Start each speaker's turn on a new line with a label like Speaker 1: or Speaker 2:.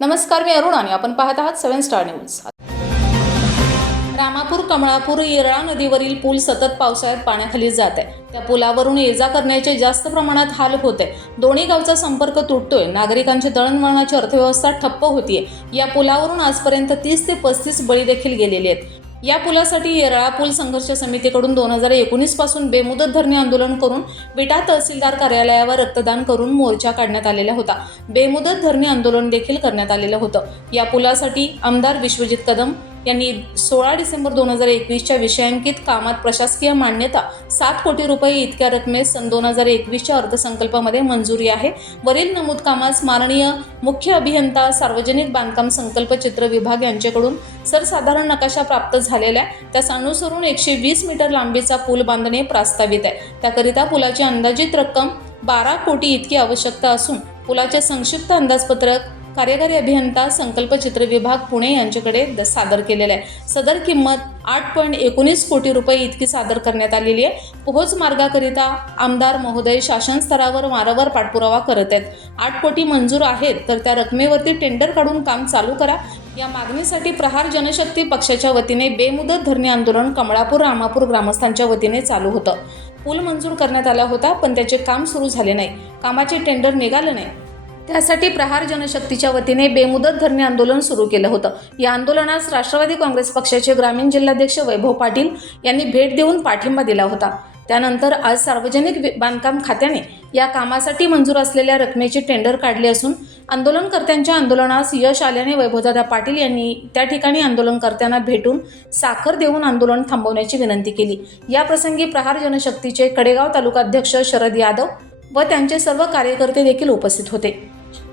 Speaker 1: नमस्कार मी अरुण आणि आपण पाहत आहात seven star news. Ramapur Kamalapur Yerala नदीवरील पूल सतत पावसाळ्यात पाण्याखाली जात आहे. त्या पुलावरून ये जा करण्याचे जास्त प्रमाणात हाल होत आहे. दोन्ही गावचा संपर्क तुटतोय. नागरिकांची दळणवळणाची अर्थव्यवस्था ठप्प होतीये. या पुलावरून आजपर्यंत तीस ते पस्तीस बळी देखील गेलेले आहेत. या पुलासाठी येरळा पूल संघर्ष समितीकडून दोन हजार एकोणीसपासून बेमुदत धरणे आंदोलन करून विटा तहसीलदार कार्यालयावर रक्तदान करून मोर्चा काढण्यात आलेला होता. बेमुदत धरणे आंदोलन देखील करण्यात आलेलं होतं. या पुलासाठी आमदार विश्वजित कदम यांनी सोळा डिसेंबर दोन हजार एकवीसच्या विषयांकित कामात प्रशासकीय मान्यता सात कोटी रुपये इतक्या रकमेस सन दोन हजार एकवीसच्या अर्थसंकल्पामध्ये मंजुरी आहे वरील नमूद कामास माननीय मुख्य अभियंता सार्वजनिक बांधकाम संकल्प चित्र विभाग यांच्याकडून सरसाधारण नकाशा प्राप्त झालेल्या आहे. त्यास अनुसरून एकशे वीस मीटर लांबीचा पूल बांधणे प्रस्तावित आहे त्याकरिता पुलाची अंदाजित रक्कम बारा कोटी इतकी आवश्यकता असून पुलाचे संक्षिप्त अंदाजपत्रक कार्यकारी अभियंता संकल्प चित्र विभाग पुणे यांच्याकडे द- सादर केलेलं आहे. सदर किंमत आठ पॉईंट एकोणीस कोटी रुपये इतकी सादर करण्यात आलेली आहे. पोहोच मार्गाकरिता आमदार महोदय शासन स्तरावर वारंवार पाठपुरावा करत आहेत. आठ कोटी मंजूर आहेत तर त्या रकमेवरती टेंडर काढून काम चालू करा. या मागणीसाठी प्रहार जनशक्ती पक्षाच्या वतीने बेमुदत धरणे आंदोलन कमळापूर रामापूर ग्रामस्थांच्या वतीने चालू होतं. पूल मंजूर करण्यात आला होता पण त्याचे काम सुरू झाले नाही. कामाचे टेंडर निघालं नाही. त्यासाठी प्रहार जनशक्तीच्या वतीने बेमुदत धरणे आंदोलन सुरू केलं होतं. या आंदोलनास राष्ट्रवादी काँग्रेस पक्षाचे ग्रामीण जिल्हाध्यक्ष वैभव पाटील यांनी भेट देऊन पाठिंबा दिला होता. त्यानंतर आज सार्वजनिक बांधकाम खात्याने या कामासाठी मंजूर असलेल्या रकमेचे टेंडर काढले असून आंदोलनकर्त्यांच्या आंदोलनास यश आल्याने वैभवदादा पाटील यांनी त्या ठिकाणी आंदोलनकर्त्यांना भेटून साखर देऊन आंदोलन थांबवण्याची विनंती केली. याप्रसंगी प्रहार जनशक्तीचे कडेगाव तालुकाध्यक्ष शरद यादव व त्यांचे सर्व कार्यकर्ते देखील उपस्थित होते.